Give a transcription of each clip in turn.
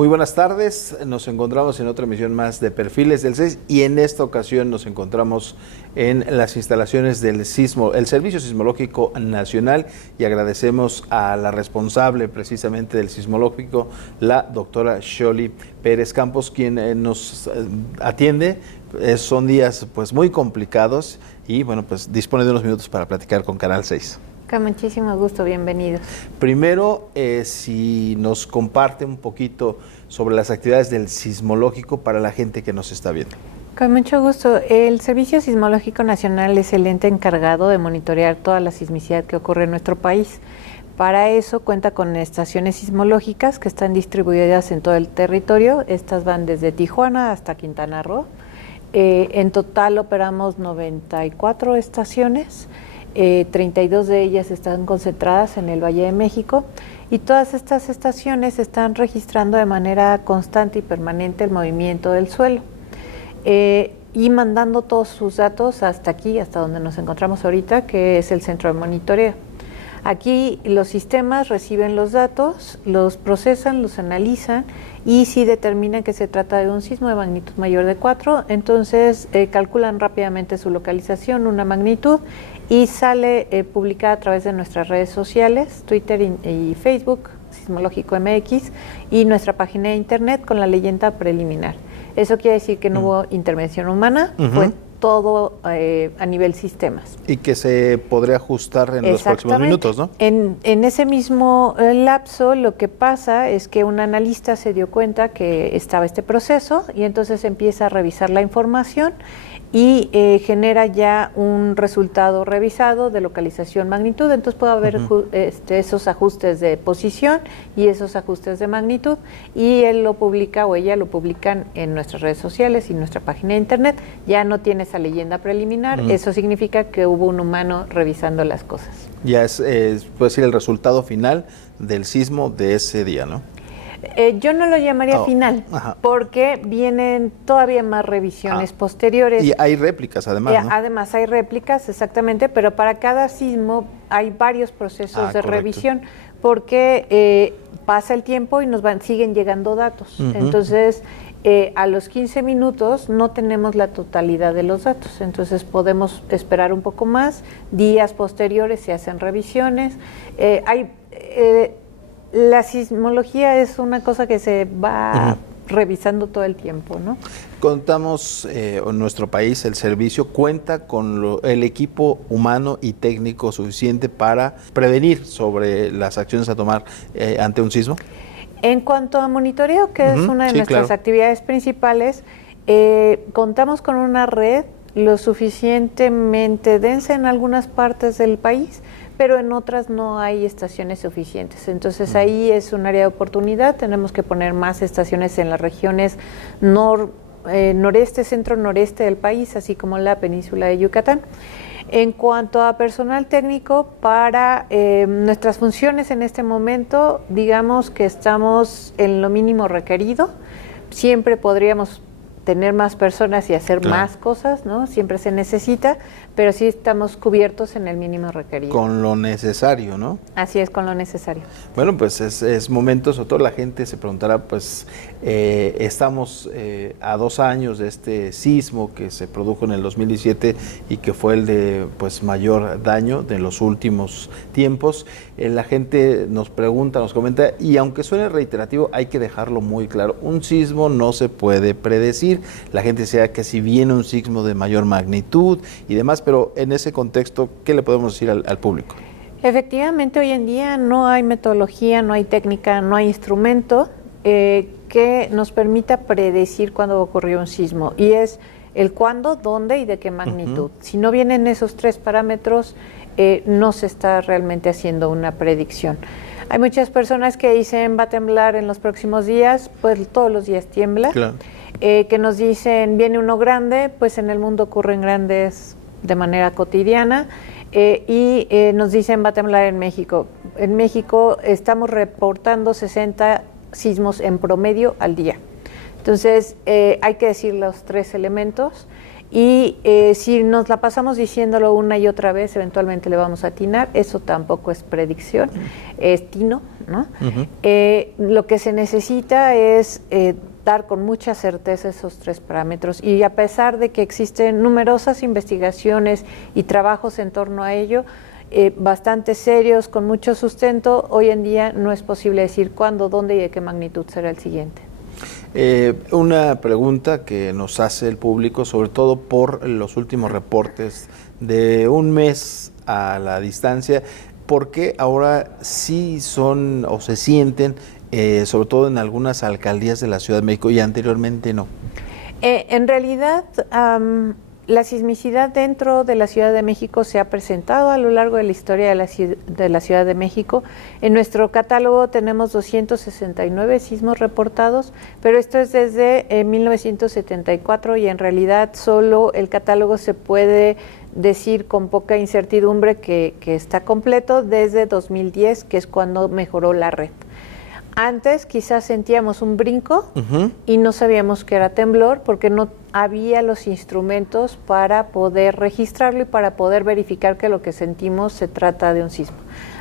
Muy buenas tardes, nos encontramos en otra emisión más de Perfiles del CES y en esta ocasión nos encontramos en las instalaciones del el Servicio Sismológico Nacional, y agradecemos a la responsable precisamente del sismológico, la doctora Xoli Pérez Campos, quien nos atiende. Son días pues muy complicados y bueno, pues dispone de unos minutos para platicar con Canal 6. Con muchísimo gusto, bienvenidos. Primero, si nos comparte un poquito sobre las actividades del sismológico para la gente que nos está viendo. Con mucho gusto. El Servicio Sismológico Nacional es el ente encargado de monitorear toda la sismicidad que ocurre en nuestro país. Para eso cuenta con estaciones sismológicas que están distribuidas en todo el territorio. Estas van desde Tijuana hasta Quintana Roo. En total operamos 94 estaciones. 32 de ellas están concentradas en el Valle de México, y todas estas estaciones están registrando de manera constante y permanente el movimiento del suelo y mandando todos sus datos hasta aquí, hasta donde nos encontramos ahorita, que es el centro de monitoreo. Aquí los sistemas reciben los datos, los procesan, los analizan, y si determinan que se trata de un sismo de magnitud mayor de 4, entonces calculan rápidamente su localización, una magnitud, y sale publicada a través de nuestras redes sociales, Twitter y Facebook, Sismológico MX, y nuestra página de internet con la leyenda preliminar. Eso quiere decir que no hubo intervención humana, fue todo a nivel sistemas. Y que se podría ajustar en los próximos minutos, ¿no? En ese mismo lapso, lo que pasa es que un analista se dio cuenta que estaba este proceso, y entonces empieza a revisar la información y genera ya un resultado revisado de localización, magnitud. Entonces puede haber esos ajustes de posición y esos ajustes de magnitud, y él lo publica o ella lo publican en nuestras redes sociales y nuestra página de internet. Ya no tiene esa leyenda preliminar, eso significa que hubo un humano revisando las cosas. Ya es, puede ser el resultado final del sismo de ese día, ¿no? Yo no lo llamaría final, porque vienen todavía más revisiones posteriores. Y hay réplicas además, ¿no? Además hay réplicas, exactamente, pero para cada sismo hay varios procesos de revisión, porque pasa el tiempo y siguen llegando datos. Entonces, a los 15 minutos no tenemos la totalidad de los datos, entonces podemos esperar un poco más, días posteriores se hacen revisiones. La sismología es una cosa que se va revisando todo el tiempo, ¿no? Contamos, en nuestro país, el servicio cuenta con el equipo humano y técnico suficiente para prevenir sobre las acciones a tomar ante un sismo. En cuanto a monitoreo, que es una de nuestras actividades principales, contamos con una red lo suficientemente densa en algunas partes del país, pero en otras no hay estaciones suficientes. Entonces ahí es un área de oportunidad. Tenemos que poner más estaciones en las regiones noreste, centro-noreste del país, así como la península de Yucatán. En cuanto a personal técnico, para nuestras funciones en este momento, digamos que estamos en lo mínimo requerido. Siempre podríamos tener más personas y hacer más cosas, ¿no? Siempre se necesita, pero sí estamos cubiertos en el mínimo requerido. Con lo necesario, ¿no? Así es, con lo necesario. Bueno, pues es momento, sobre todo la gente se preguntará, pues estamos a 2 años de este sismo que se produjo en el 2017 y que fue el de pues mayor daño de los últimos tiempos. La gente nos pregunta, nos comenta, y aunque suene reiterativo, hay que dejarlo muy claro: un sismo no se puede predecir. La gente decía que si viene un sismo de mayor magnitud y demás, pero en ese contexto, ¿qué le podemos decir al público? Efectivamente, hoy en día no hay metodología, no hay técnica, no hay instrumento que nos permita predecir cuándo ocurrió un sismo, y es el cuándo, dónde y de qué magnitud. Si no vienen esos 3 parámetros, no se está realmente haciendo una predicción. Hay muchas personas que dicen va a temblar en los próximos días, pues todos los días tiembla. Claro. Que nos dicen viene uno grande, pues en el mundo ocurren grandes de manera cotidiana. Y nos dicen va a temblar en México. En México estamos reportando 60 sismos en promedio al día. Entonces hay que decir los 3 elementos, Y si nos la pasamos diciéndolo una y otra vez, eventualmente le vamos a atinar. Eso tampoco es predicción, es tino, ¿no? Lo que se necesita es dar con mucha certeza esos 3 parámetros. Y a pesar de que existen numerosas investigaciones y trabajos en torno a ello, bastante serios, con mucho sustento, hoy en día no es posible decir cuándo, dónde y de qué magnitud será el siguiente. Una pregunta que nos hace el público, sobre todo por los últimos reportes de un mes a la distancia, ¿por qué ahora sí son o se sienten, sobre todo en algunas alcaldías de la Ciudad de México y anteriormente no? En realidad, la sismicidad dentro de la Ciudad de México se ha presentado a lo largo de la historia de la Ciudad de México. En nuestro catálogo tenemos 269 sismos reportados, pero esto es desde 1974 y en realidad solo el catálogo se puede decir con poca incertidumbre que está completo desde 2010, que es cuando mejoró la red. Antes quizás sentíamos un brinco y no sabíamos que era temblor porque no había los instrumentos para poder registrarlo y para poder verificar que lo que sentimos se trata de un sismo.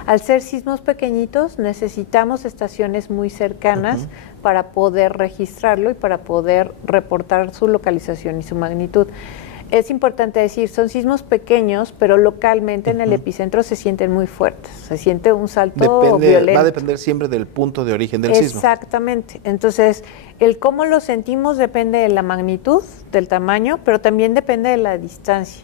Al ser sismos pequeñitos necesitamos estaciones muy cercanas para poder registrarlo y para poder reportar su localización y su magnitud. Es importante decir, son sismos pequeños, pero localmente en el epicentro se sienten muy fuertes, se siente un salto violento. Va a depender siempre del punto de origen del sismo. Exactamente. Entonces, el cómo lo sentimos depende de la magnitud, del tamaño, pero también depende de la distancia.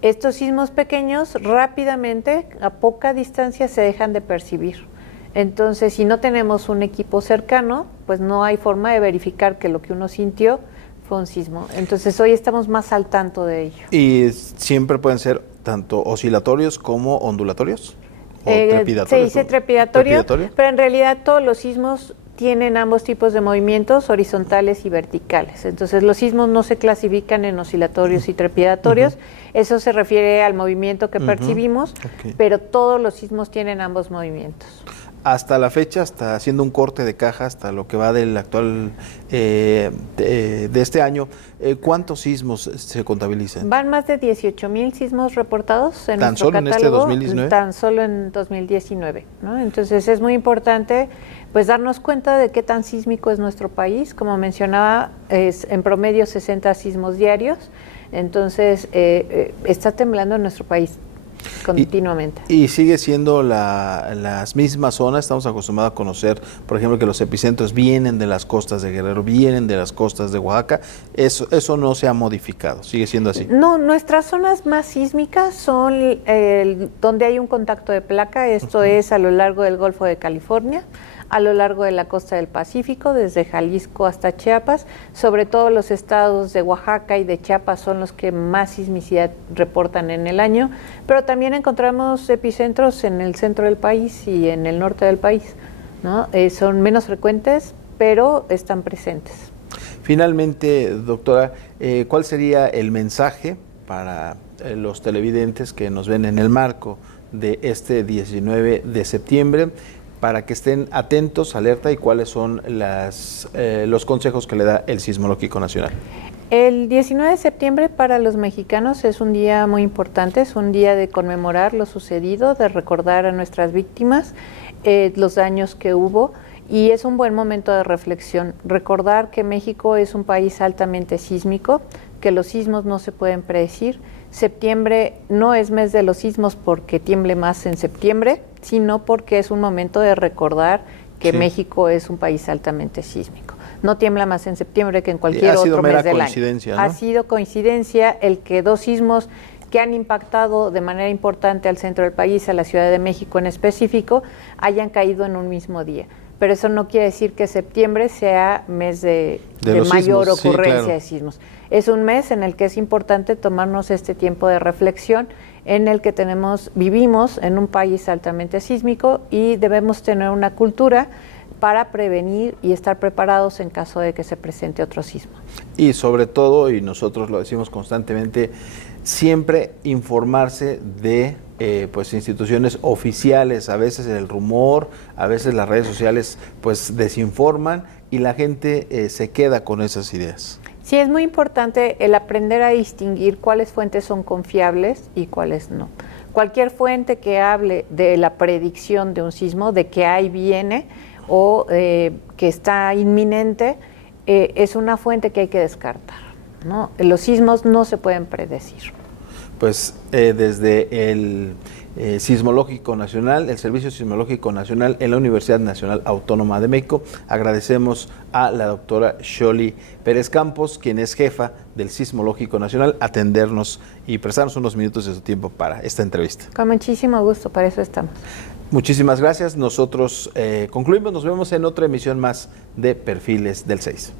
Estos sismos pequeños rápidamente, a poca distancia, se dejan de percibir. Entonces, si no tenemos un equipo cercano, pues no hay forma de verificar que lo que uno sintió fue un sismo. Entonces hoy estamos más al tanto de ello. ¿Y siempre pueden ser tanto oscilatorios como ondulatorios? ¿O trepidatorios? Se dice trepidatorio, pero en realidad todos los sismos tienen ambos tipos de movimientos, horizontales y verticales. Entonces los sismos no se clasifican en oscilatorios y trepidatorios. Eso se refiere al movimiento que percibimos, pero todos los sismos tienen ambos movimientos. Hasta la fecha, hasta haciendo un corte de caja, hasta lo que va del actual de este año, ¿cuántos sismos se contabilizan? Van más de 18,000 sismos reportados en nuestro catálogo. ¿Tan solo en este 2019? Tan solo en 2019, ¿no? Entonces es muy importante pues darnos cuenta de qué tan sísmico es nuestro país. Como mencionaba, es en promedio 60 sismos diarios, entonces está temblando en nuestro país continuamente. Y sigue siendo las mismas zonas. Estamos acostumbrados a conocer, por ejemplo, que los epicentros vienen de las costas de Guerrero, vienen de las costas de Oaxaca. Eso no se ha modificado, sigue siendo así. No, nuestras zonas más sísmicas son donde hay un contacto de placa, esto es a lo largo del Golfo de California, a lo largo de la costa del Pacífico, desde Jalisco hasta Chiapas. Sobre todo los estados de Oaxaca y de Chiapas son los que más sismicidad reportan en el año, pero también encontramos epicentros en el centro del país y en el norte del país, ¿no? Son menos frecuentes, pero están presentes. Finalmente, doctora, ¿cuál sería el mensaje para los televidentes que nos ven en el marco de este 19 de septiembre? Para que estén atentos, alerta, y cuáles son los consejos que le da el Sismológico Nacional. El 19 de septiembre para los mexicanos es un día muy importante, es un día de conmemorar lo sucedido, de recordar a nuestras víctimas, los daños que hubo, y es un buen momento de reflexión. Recordar que México es un país altamente sísmico, que los sismos no se pueden predecir. Septiembre no es mes de los sismos porque tiemble más en septiembre, sino porque es un momento de recordar que México es un país altamente sísmico. No tiembla más en septiembre que en cualquier otro mes del año. ¿No? Ha sido coincidencia el que dos sismos que han impactado de manera importante al centro del país, a la Ciudad de México en específico, hayan caído en un mismo día. Pero eso no quiere decir que septiembre sea mes de mayor sismos, ocurrencia de sismos. Es un mes en el que es importante tomarnos este tiempo de reflexión, en el que vivimos en un país altamente sísmico y debemos tener una cultura para prevenir y estar preparados en caso de que se presente otro sismo. Y sobre todo, y nosotros lo decimos constantemente, siempre informarse de pues instituciones oficiales. A veces el rumor, a veces las redes sociales pues desinforman y la gente se queda con esas ideas. Sí, es muy importante el aprender a distinguir cuáles fuentes son confiables y cuáles no. Cualquier fuente que hable de la predicción de un sismo, de que ahí viene o que está inminente, es una fuente que hay que descartar, ¿no? Los sismos no se pueden predecir. Pues desde el Sismológico Nacional, el Servicio Sismológico Nacional en la Universidad Nacional Autónoma de México, agradecemos a la doctora Xoli Pérez Campos, quien es jefa del Sismológico Nacional, atendernos y prestarnos unos minutos de su tiempo para esta entrevista. Con muchísimo gusto, para eso estamos. Muchísimas gracias. Nosotros concluimos, nos vemos en otra emisión más de Perfiles del 6.